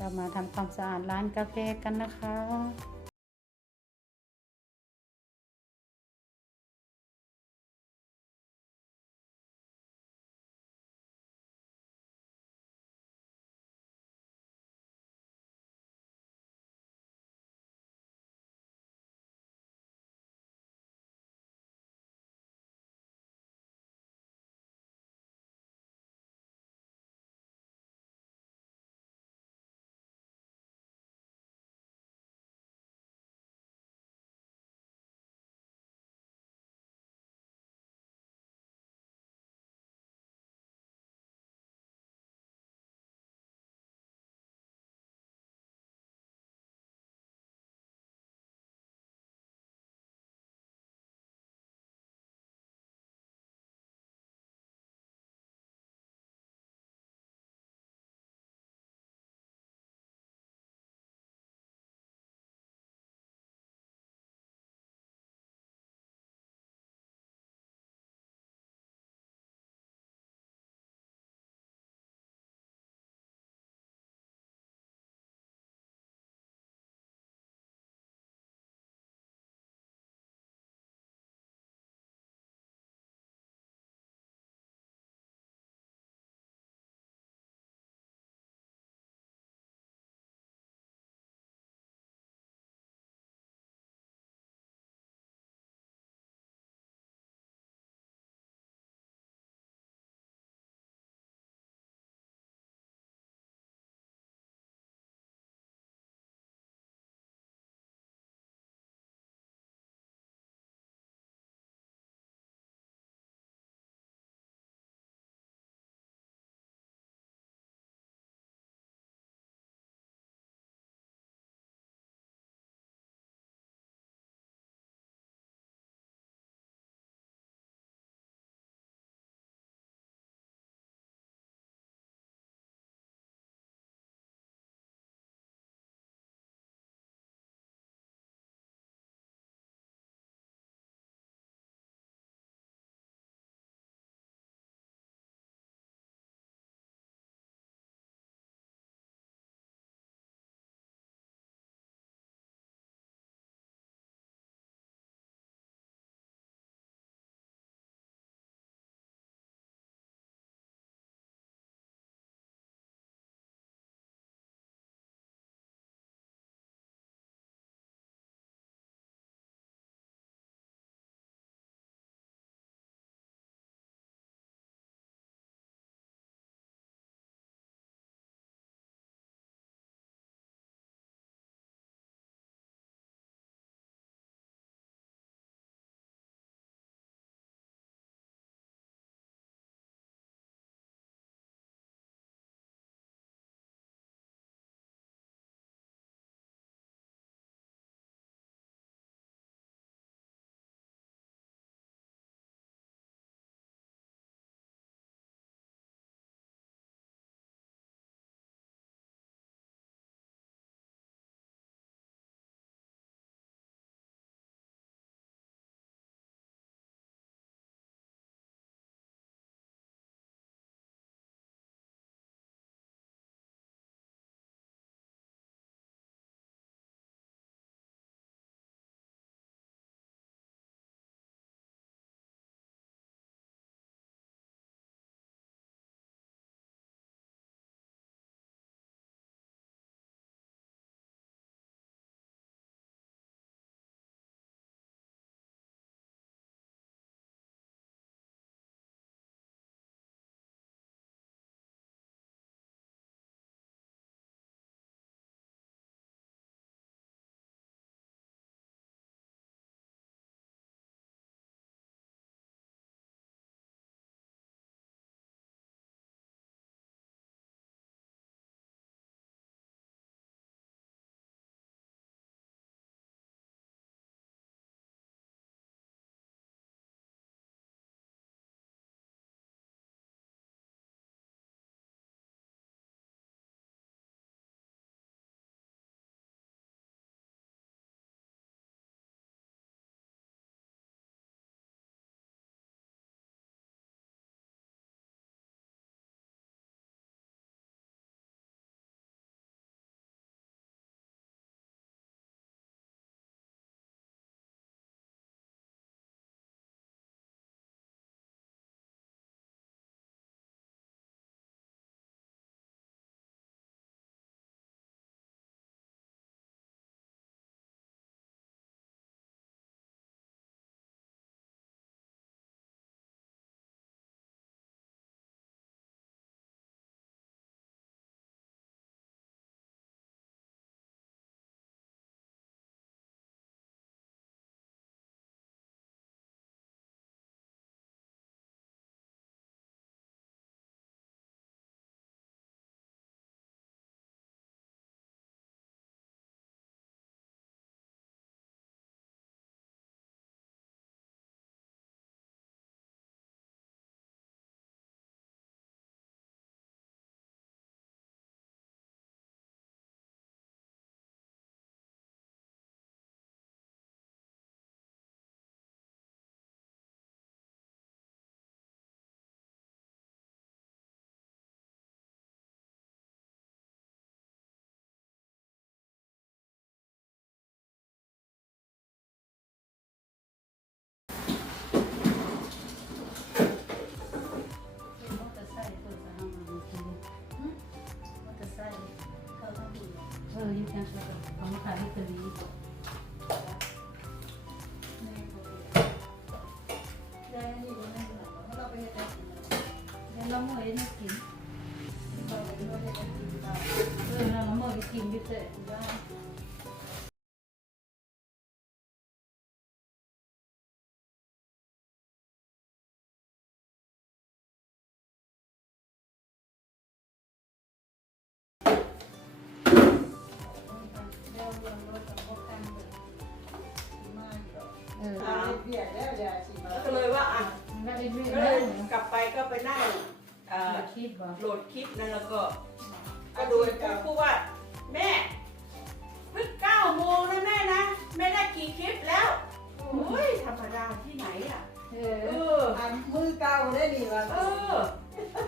เรามาทำความสะอาดร้านกาแฟกันนะคะ ออยึดกันใช่ไหม เออก็เลยว่าอะมันก็ได้เรื่ก็เลอยยกลับไปก็ไปนั่งเอ่อๆคิดว่าโหลดคลิปนั้นแล้วก็ ก็ดูพูดว่า แม่เพิ่งเก้าโมงนะแม่นะแม่ได้กี่คลิปแล้วโอ้ยธรรมดาที่ไหนอะเอเออออันมือเก่าได้ดีว่าเออ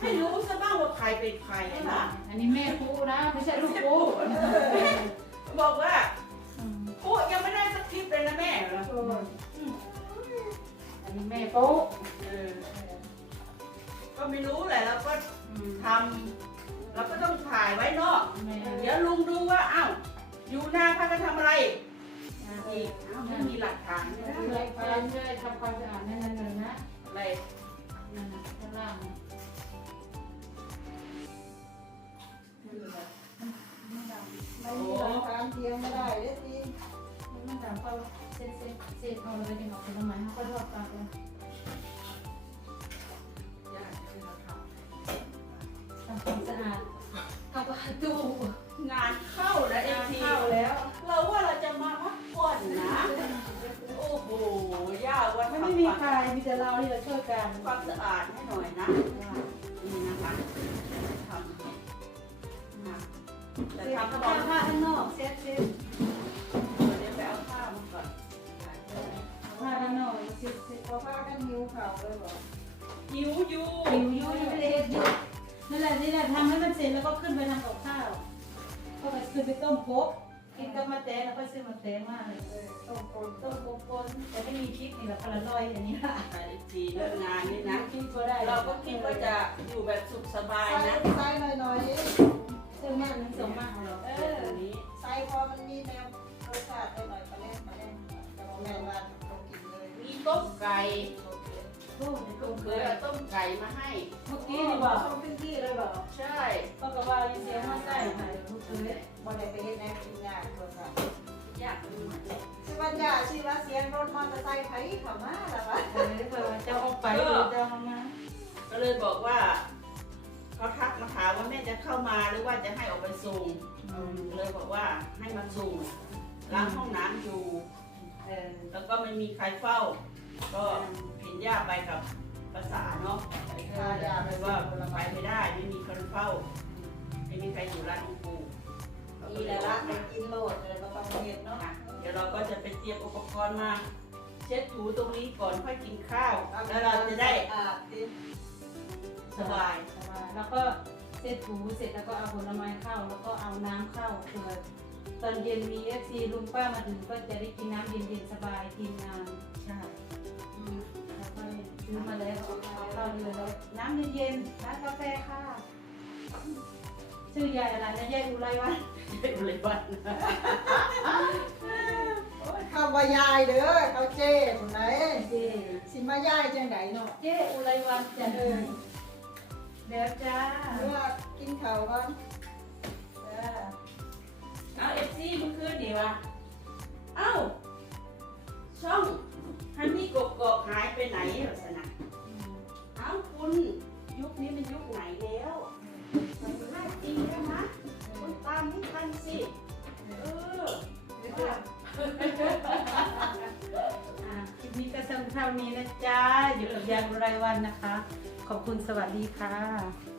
ให้รู้ซะบ้างว่าใครเป็นใครอะนะอันนี้แม่ปูนะไม่ใช่ลูกปู บอกว่าอืมโอ้ยังไม่ได้สักคลิปเลยนะแม่เหรออันนี้แม่ปูเออก็ไม่รู้แหละแล้วก็อืมทำเราก็ต้องถ่ายไว้เนอกแม่เดี๋ยวลุงดูว่าอ้าวอยู่หน้าพระก็ทำอะไรอ่าอีกอ้าวไม่มีหลักฐานไม่ได้เรื่อยๆเรื่อยๆทำความสะอาดนั่นนั่น รมีแต่เราที่เราช่วยกันความสะอาดให้หน่อยนะนี่นะคะทำนะแต่เสียทำตผ้าอนผ้าข้างนอกเซ็ตเซ็ตเดี๋ยวไปเอาผ้ามาก่อนผ้าข้างนอกเซ็ตเซ็ตพอพากันหิวข่าวเลยบอกหิวอยู่หิวยุ่ยไม่ได้เฮ็ดอยู่นั่นแหละนี่แหละทำให้มันเสร็จแล้วก็ขึ้นไปทำกับข้าวก็ไปซื้อไปต้มโคก กินกับมะแตงแล้วก็ซื้อมะแตงมาเลยเออต้มคนต้มโคกคนแต่ไม่มีพริกนี่แหละพละลอยอย่างนี้ละไปจีเลิกงานนี่นะคิดก็ได้เราก็คิดว่าจะอยู่แบบสุขสบายใส่นะใส่หน่อยหน่อยซื้อมากนึงสองมากเหรอเออนี้ใส่พอมันมีแนวรสชาติหน่อยมาเล่นมาเล่นแต่ว่าแม่บ้านเขากินเลยมีต้มไก่โอเคโอ้ยลูต้กมเคเคยยเอาต้มไก่มาให้เมื่อกี้นี่บอกชอบขึ้นที่เลยบอกใช่ก็กระว่าเสียงมาใส่ไข่ลูกเคย บ่ได้ไปเฮ็ดแนวกินยากคนละยากอยู่เหมือนกันชื่อว่าญาชื่อว่าเสียงรถมอเตอร์ไซค์ไผเข้ามาล่ะวะเออเปิดเจ้าออกไปหรือเจ้าเข้ามาก็เลยบอกว่าเขาทักมาถามว่าแม่จะเข้ามาหรือว่าจะให้ออกไปส่งเลยบอกว่าให้มาส่งล้างห้องน้ำอยู่เออแล้วก็ไม่มีใครเฝ้า ก็เห็นย่าไปกับภาษาเนาะไปเถอะย่าไปว่าไปไม่ได้ไม่มีคนเฝ้า ไม่มีใครอยู่ร้านองค์ปู่ มีแล้วละไปกินโลดเลยบ่ต้องเฮ็ดเนาะนะเดี๋ยวเราก็จะไปเตรียมอุปกรณ์มา เช็ดถูตรงนี้ก่อนค่อยกินข้าวแล้วเราจะได้อ่าติสบาย สบายแล้วก็เสร็จถูเสร็จแล้วก็เอาผลไม้เข้า แล้วก็เอาน้ำเข้าเผื่อตอนเย็นมีเอฟซีลุงป้ามาถึงก็จะได้กินน้ำเย็นๆสบายทีมงานใช่แล้วก็ซื้อมาแล้วเอาเข้าเลยแล้วน้ำเย็นๆร้านกาแฟค่ะ ชื่อยายอะไรนะยายอุไรวะ ไม่รู้เลยว่าเข้าว่ายายเด้อเขาเจ้คนไหนเจ๊สิมายายจังไดเนาะเจ๊อุไรวันจะเดินแล้วจ้าหรือว่ากินข้าวก่อนจ้าเอาเอฟซีเมื่อคืนดีวะเอ้า ช่องฮันนี่กบกอกหายไปไหนเหรอสนะเอ้าคุณยุคนี้มันยุคไหนแล้ว เท่านี้นะจ๊าอยู่กับยางไรวันนะคะ ขอบคุณสวัสดีค่ะ